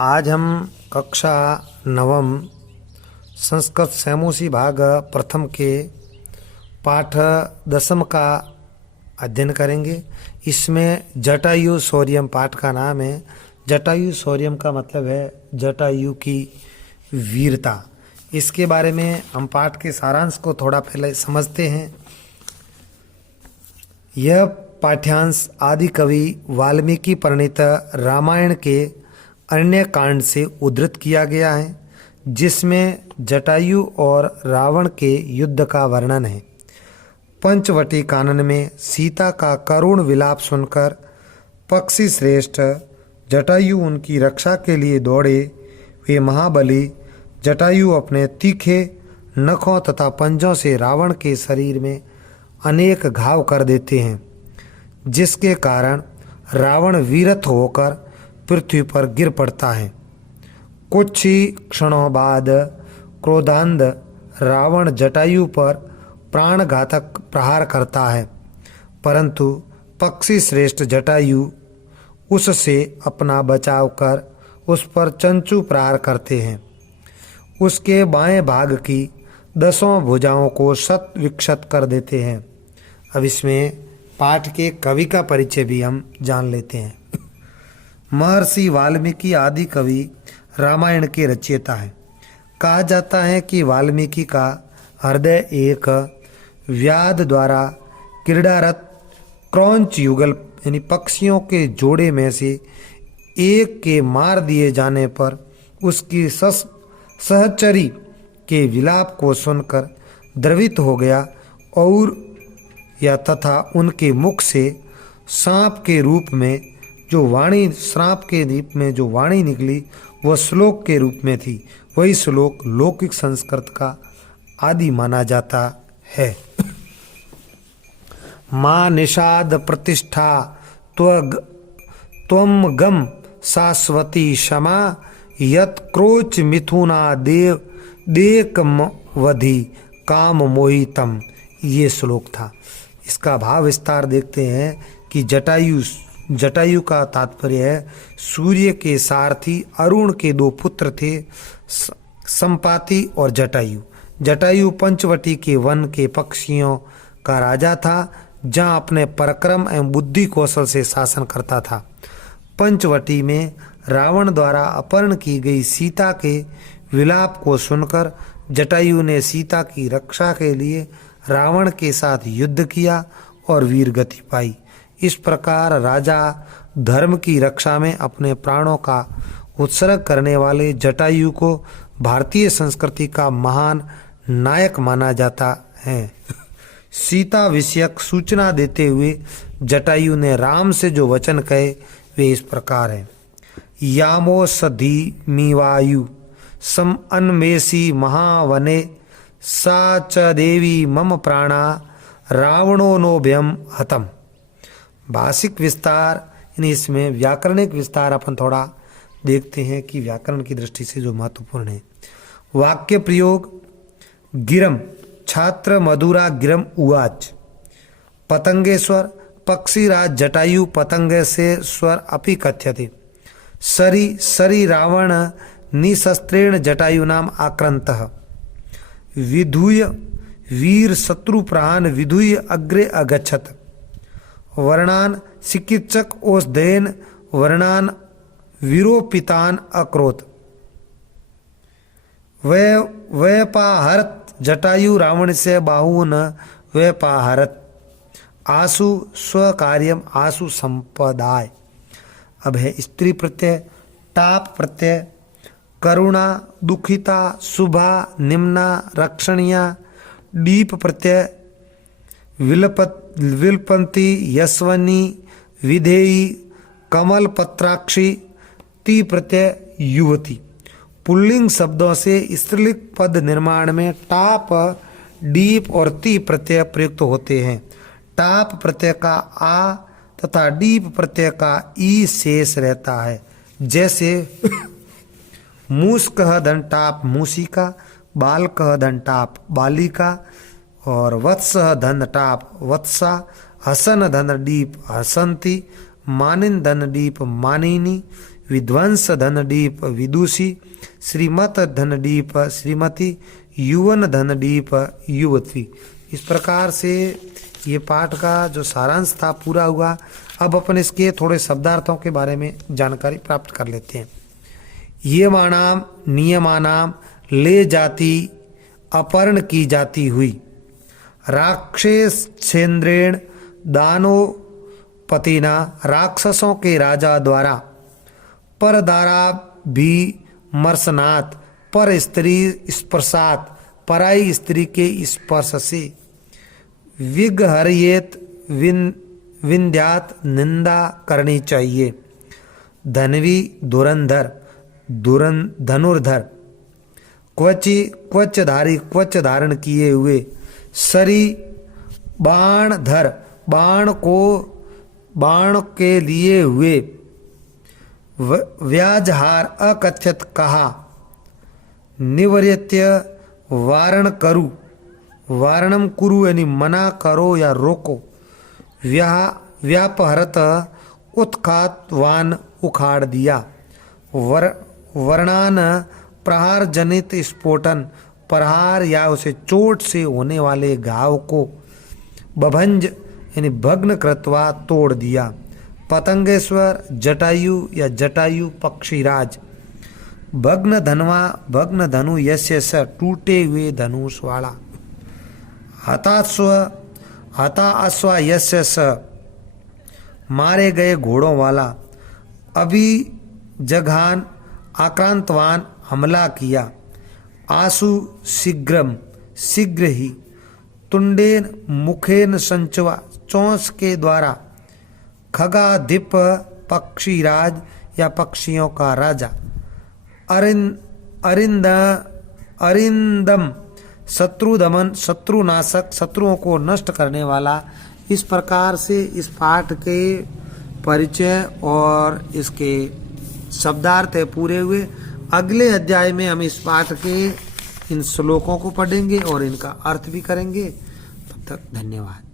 आज हम कक्षा नवम संस्कृत सैमोसी भाग प्रथम के पाठ दसम का अध्ययन करेंगे। इसमें जटायु शौर्यम पाठ का नाम है। जटायु शौर्यम का मतलब है जटायु की वीरता। इसके बारे में हम पाठ के सारांश को थोड़ा पहले समझते हैं। यह पाठ्यांश आदि कवि वाल्मीकि प्रणीत रामायण के अन्य कांड से उद्धृत किया गया है, जिसमें जटायु और रावण के युद्ध का वर्णन है। पंचवटी कानन में सीता का करुण विलाप सुनकर पक्षी श्रेष्ठ जटायु उनकी रक्षा के लिए दौड़े। वे महाबली जटायु अपने तीखे नखों तथा पंजों से रावण के शरीर में अनेक घाव कर देते हैं, जिसके कारण रावण वीरथ होकर पृथ्वी पर गिर पड़ता है। कुछ ही क्षणों बाद क्रोधांध रावण जटायु पर प्राणघातक प्रहार करता है, परंतु पक्षी श्रेष्ठ जटायु उससे अपना बचाव कर उस पर चंचू प्रहार करते हैं। उसके बाएं भाग की 10 भुजाओं को शत विक्षत कर देते हैं। अब इसमें पाठ के कवि का परिचय भी हम जान लेते हैं। महर्षि वाल्मीकि आदि कवि रामायण के रचयिता हैं। कहा जाता है कि वाल्मीकि का हृदय एक व्याध द्वारा क्रीड़ारत क्रौंच युगल यानी पक्षियों के जोड़े में से एक के मार दिए जाने पर उसकी सहचरी के विलाप को सुनकर द्रवित हो गया और या तथा उनके मुख से सांप के रूप में जो वाणी निकली वह श्लोक के रूप में थी। वही श्लोक लौकिक संस्कृत का आदि माना जाता है। माँ निषाद प्रतिष्ठा त्वम गम शाश्वती क्षमा यत क्रोच मिथुना देव देक वधि काम मोहितम, ये श्लोक था। इसका भाव विस्तार देखते हैं कि जटायु का तात्पर्य है सूर्य के सारथी अरुण के 2 पुत्र थे, संपाति और जटायु। जटायु पंचवटी के वन के पक्षियों का राजा था, जहाँ अपने पराक्रम एवं बुद्धि कौशल से शासन करता था। पंचवटी में रावण द्वारा अपहरण की गई सीता के विलाप को सुनकर जटायु ने सीता की रक्षा के लिए रावण के साथ युद्ध किया और वीर गति पाई। इस प्रकार राजा धर्म की रक्षा में अपने प्राणों का उत्सर्ग करने वाले जटायु को भारतीय संस्कृति का महान नायक माना जाता है। सीता विषयक सूचना देते हुए जटायु ने राम से जो वचन कहे वे इस प्रकार हैं। यामो सधी मीवायु सम अन्वेषी महावने सा च देवी मम प्राणा रावणो नोभ्यम हतम। भाषिक विस्तार यानी इसमें व्याकरणिक विस्तार अपन थोड़ा देखते हैं कि व्याकरण की दृष्टि से जो महत्वपूर्ण है। वाक्य प्रयोग गिरम छात्र मधुरा गिरम उवाच पतंगेश्वर पक्षीराज जटायु पतंगे से स्वर अपि कथ्यते सरी रावण निशस्त्रेण जटायु नाम आक्रांतः विधूय वीर शत्रु प्राण विधूय अग्रे अगच्छत वर्णान चिकित्सक औषधेन वर्णान विरोपितान अक्रोत व्यपाहरत जटायु रावण से बाहून व्यपाहरत आसु स्वकार्यम आसु संपदाय। अब है स्त्री प्रत्यय टाप प्रत्यय करुणा दुखिता शुभा निम्ना रक्षणीया डीप प्रत्यय विलपंती यशवनी विधेयी कमल पत्राक्षी ती प्रत्यय युवती। पुल्लिंग शब्दों से स्त्रीलिंग पद निर्माण में टाप डीप और ती प्रत्यय प्रयुक्त होते हैं। टाप प्रत्यय का आ तथा डीप प्रत्यय का ई शेष रहता है। जैसे मूषकः धन टाप मूषिका, बालकः धन टाप बालिका और वत्सः धन टाप वत्सा, हसन धन डीप हसंती, मानिन धन डीप मानिनी, विध्वंस धनडीप विदुषी, श्रीमत धनडीप श्रीमती, युवन धनडीप युवती। इस प्रकार से ये पाठ का जो सारांश था पूरा हुआ। अब अपन इसके थोड़े शब्दार्थों के बारे में जानकारी प्राप्त कर लेते हैं। ये मानाम नियमानाम ले जाती अपहरण की जाती हुई, राक्षसेन्द्रेण दानो पतिना, राक्षसों के राजा द्वारा, पर दारा भी मर्सनाथ, पर स्त्री स्पर्शात, पराई स्त्री के स्पर्श से, विगहरियेत विंध्यात, निंदा करनी चाहिए, धनवी धुरंधर धनुर्धर, क्वचधारी क्वच धारण किए हुए, सरी बाणधर बाण के लिए हुए, व्याजहार अकथ्यत कहा, निवर्यत्य वारणम कुरु यानी मना करो या रोको, व्यापहरत उत्खातवान उखाड़ दिया, वर्णान प्रहार जनित स्फोटन, प्रहार या उसे चोट से होने वाले घाव को, बभंज यानी भग्न कृत्वा तोड़ दिया, पतंगेश्वर जटायु या जटायु पक्षीराज, भग्न धनु यस्य स, टूटे हुए धनुष वाला, हता अश्व यस्य स, मारे गए घोड़ों वाला, अभी जघान आक्रांतवान हमला किया, आसु शीघ्रम शीघ्र ही, तुंडेन मुखेन संचवा, चौंस के द्वारा, खगाधिप पक्षीराज या पक्षियों का राजा, अरिंदम शत्रुदमन शत्रुनाशक, शत्रुओं को नष्ट करने वाला। इस प्रकार से इस पाठ के परिचय और इसके शब्दार्थ है पूरे हुए। अगले अध्याय में हम इस पाठ के इन श्लोकों को पढ़ेंगे और इनका अर्थ भी करेंगे। तब तक धन्यवाद।